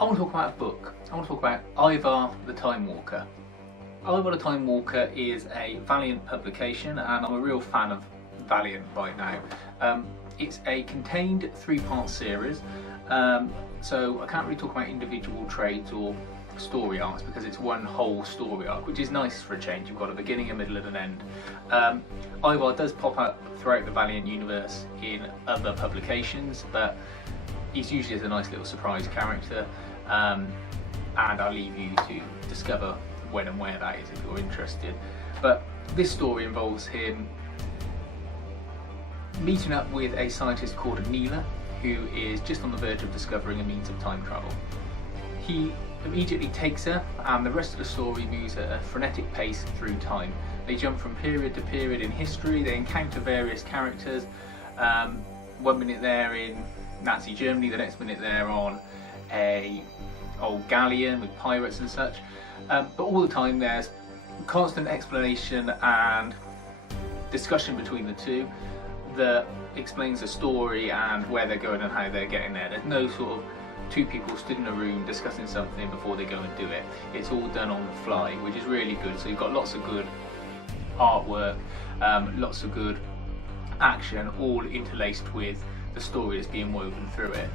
I want to talk about a book. I want to talk about Ivar the Timewalker. Ivar the Timewalker is a Valiant publication, and I'm a real fan of Valiant right now. It's a contained three-part series, so I can't really talk about individual trades or story arcs because it's one whole story arc, which is nice for a change. You've got a beginning, a middle and an end. Ivar does pop up throughout the Valiant universe in other publications, but he's usually as a nice little surprise character, and I'll leave you to discover when and where that is if you're interested. But this story involves him meeting up with a scientist called Neela, who is just on the verge of discovering a means of time travel. He immediately takes her, and the rest of the story moves at a frenetic pace through time. They jump from period to period in history, they encounter various characters. 1 minute they're in Nazi Germany, the next minute they're on a old galleon with pirates and such. But all the time there's constant explanation and discussion between the two that explains the story and where they're going and how they're getting there. There's no sort of two people stood in a room discussing something before they go and do it. It's all done on the fly, which is really good. So you've got lots of good artwork, lots of good action, all interlaced with the story that's being woven through it.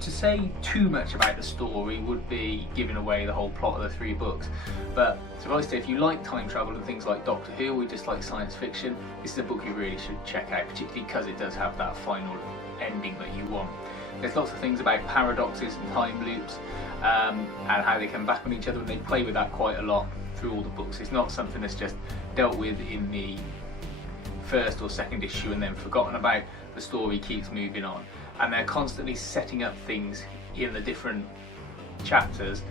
To say too much about the story would be giving away the whole plot of the three books, but suffice to say, if you like time travel and things like Doctor Who, or you just like science fiction, this is a book you really should check out, particularly because it does have that final ending that you want. There's lots of things about paradoxes and time loops, and how they come back on each other, and they play with that quite a lot through all the books. It's not something that's just dealt with in the first or second issue and then forgotten about. The story keeps moving on, and they're constantly setting up things in the different chapters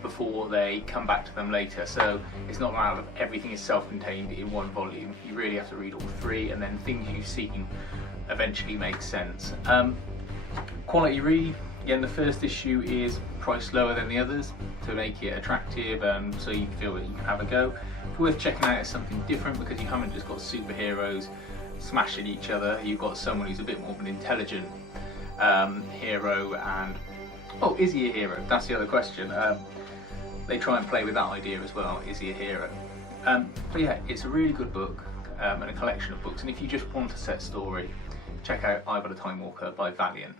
before they come back to them later. So it's not like everything is self-contained in one volume. You really have to read all three, and then things you've seen eventually make sense. Quality read. Again, the first issue is priced lower than the others to make it attractive, and so you feel that you can have a go. It's worth checking out as something different because you haven't just got superheroes smashing each other. You've got someone who's a bit more of an intelligent hero, and is he a hero? That's the other question. They try and play with that idea as well. Is he a hero? But yeah, it's a really good book, and a collection of books. And if you just want a set story, check out Ivar the Timewalker by Valiant.